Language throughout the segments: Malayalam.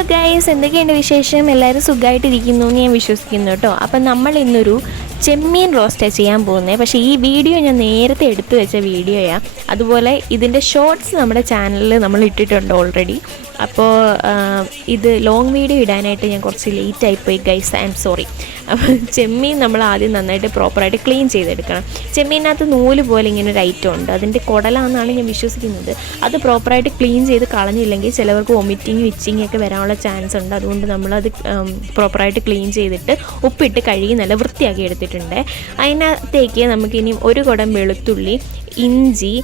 ഹലോ ഗൈസ്, എന്തൊക്കെയുണ്ട് വിശേഷം? എല്ലാവരും സുഖമായിട്ടിരിക്കുന്നു എന്ന് ഞാൻ വിശ്വസിക്കുന്നു കേട്ടോ. അപ്പം നമ്മൾ ഇന്നൊരു ചെമ്മീൻ റോസ്റ്റാണ് ചെയ്യാൻ പോകുന്നത്. പക്ഷേ ഈ വീഡിയോ ഞാൻ നേരത്തെ എടുത്തു വെച്ച വീഡിയോയാണ്. അതുപോലെ ഇതിൻ്റെ ഷോർട്സ് നമ്മുടെ ചാനലിൽ നമ്മൾ ഇട്ടിട്ടുണ്ട് ഓൾറെഡി. അപ്പോൾ ഇത് ലോങ് വീഡിയോ ഇടാനായിട്ട് ഞാൻ കുറച്ച് ലേറ്റ് ആയിപ്പോയി ഗൈസ്, ഐ ആം സോറി. അപ്പോൾ ചെമ്മീൻ നമ്മൾ ആദ്യം നന്നായിട്ട് പ്രോപ്പറായിട്ട് ക്ലീൻ ചെയ്തെടുക്കണം. ചെമ്മീനകത്ത് നൂല് പോലെ ഇങ്ങനെ ഒരു ഐറ്റം ഉണ്ട്, അതിൻ്റെ കുടലാണെന്നാണ് ഞാൻ വിശ്വസിക്കുന്നത്. അത് പ്രോപ്പറായിട്ട് ക്ലീൻ ചെയ്ത് കളഞ്ഞില്ലെങ്കിൽ ചിലവർക്ക് വൊമിറ്റിങ് വിച്ചിങ് ഒക്കെ വരാനുള്ള ചാൻസ് ഉണ്ട്. അതുകൊണ്ട് നമ്മളത് പ്രോപ്പറായിട്ട് ക്ലീൻ ചെയ്തിട്ട് ഉപ്പിട്ട് കഴുകി നല്ല വൃത്തിയാക്കി എടുത്തിട്ടുണ്ട്. അതിനകത്തേക്ക് നമുക്കിനി ഒരു കുടം വെളുത്തുള്ളി, ഇഞ്ചി,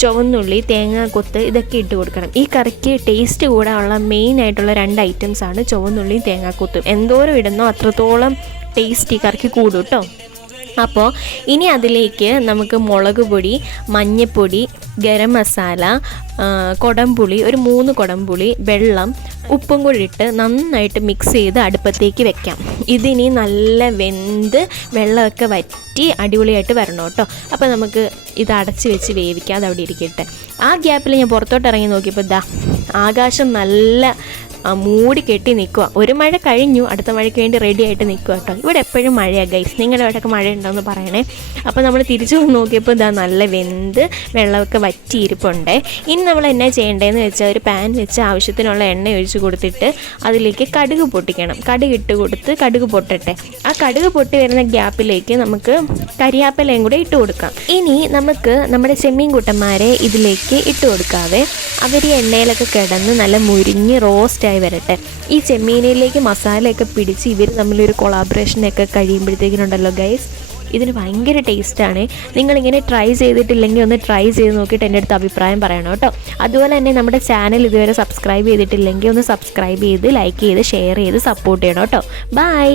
ചുവന്നുള്ളി, തേങ്ങാക്കൊത്ത് ഇതൊക്കെ ഇട്ട് കൊടുക്കണം. ഈ കറിക്ക് ടേസ്റ്റ് കൂടാനുള്ള മെയിനായിട്ടുള്ള 2 ഐറ്റംസാണ് ചുവന്നുള്ളിയും തേങ്ങാക്കൊത്തും. എന്തോരം ഇടുന്നോ അത്രത്തോളം ടേസ്റ്റ് ഈ കറിക്ക് കൂടും കേട്ടോ. അപ്പോൾ ഇനി അതിലേക്ക് നമുക്ക് മുളക് പൊടി, മഞ്ഞൾപ്പൊടി, ഗരം മസാല, കുടംപുളി, ഒരു 3 കുടംപുളി, വെള്ളം, ഉപ്പും കൂടി ഇട്ട് നന്നായിട്ട് മിക്സ് ചെയ്ത് അടുപ്പത്തേക്ക് വെക്കാം. ഇതിനി നല്ല വെന്ത് വെള്ളമൊക്കെ വറ്റി അടിപൊളിയായിട്ട് വരണം കേട്ടോ. അപ്പോൾ നമുക്ക് ഇത് അടച്ച് വെച്ച് വേവിക്കാതെ അവിടെ ഇരിക്കട്ടെ. ആ ഗ്യാപ്പിൽ ഞാൻ പുറത്തോട്ട് ഇറങ്ങി നോക്കിയപ്പോൾ ആകാശം നല്ല മൂടി കെട്ടി നിൽക്കുക. ഒരു മഴ കഴിഞ്ഞു, അടുത്ത മഴയ്ക്ക് വേണ്ടി റെഡി ആയിട്ട് നിൽക്കുക കേട്ടോ. ഇവിടെ എപ്പോഴും മഴയാണ് ഗൈസ്, നിങ്ങളുടെ അവിടെയൊക്കെ മഴ ഉണ്ടോയെന്ന് പറയണേ. അപ്പോൾ നമ്മൾ തിരിച്ചു നോക്കിയപ്പോൾ നല്ല വെന്ത് വെള്ളമൊക്കെ വറ്റിയിരിപ്പുണ്ട്. ഇനി നമ്മൾ എന്നാ ചെയ്യേണ്ടതെന്ന് വെച്ചാൽ ഒരു പാൻ വെച്ച് ആവശ്യത്തിനുള്ള എണ്ണ ഒഴിച്ച് കൊടുത്തിട്ട് അതിലേക്ക് കടുക് പൊട്ടിക്കണം. കടുക് ഇട്ട് കൊടുത്ത് കടുക് പൊട്ടട്ടെ. ആ കടുക് പൊട്ടി വരുന്ന ഗ്യാപ്പിലേക്ക് നമുക്ക് കരിയാപ്പിലയും കൂടെ ഇട്ട് കൊടുക്കാം. ഇനി നമുക്ക് നമ്മുടെ ചെമ്മീൻ കുട്ടന്മാരെ ഇതിലേക്ക് ഇട്ട് കൊടുക്കാതെ അവർ എണ്ണയിലൊക്കെ കിടന്ന് നല്ല മുരിഞ്ഞ് റോസ്റ്റായി വരട്ടെ. ഈ ചെമ്മീനിലേക്ക് മസാലയൊക്കെ പിടിച്ച് ഇവർ തമ്മിലൊരു കൊളാബറേഷനൊക്കെ കഴിയുമ്പോഴത്തേക്കിനുണ്ടല്ലോ ഗൈസ്, ഇതിന് ഭയങ്കര ടേസ്റ്റാണ്. നിങ്ങളിങ്ങനെ ട്രൈ ചെയ്തിട്ടില്ലെങ്കിൽ ഒന്ന് ട്രൈ ചെയ്ത് നോക്കിയിട്ട് എൻ്റെ അടുത്ത് അഭിപ്രായം പറയണം കേട്ടോ. അതുപോലെ തന്നെ നമ്മുടെ ചാനൽ ഇതുവരെ സബ്സ്ക്രൈബ് ചെയ്തിട്ടില്ലെങ്കിൽ ഒന്ന് സബ്സ്ക്രൈബ് ചെയ്ത് ലൈക്ക് ചെയ്ത് ഷെയർ ചെയ്ത് സപ്പോർട്ട് ചെയ്യണം കേട്ടോ. ബൈ.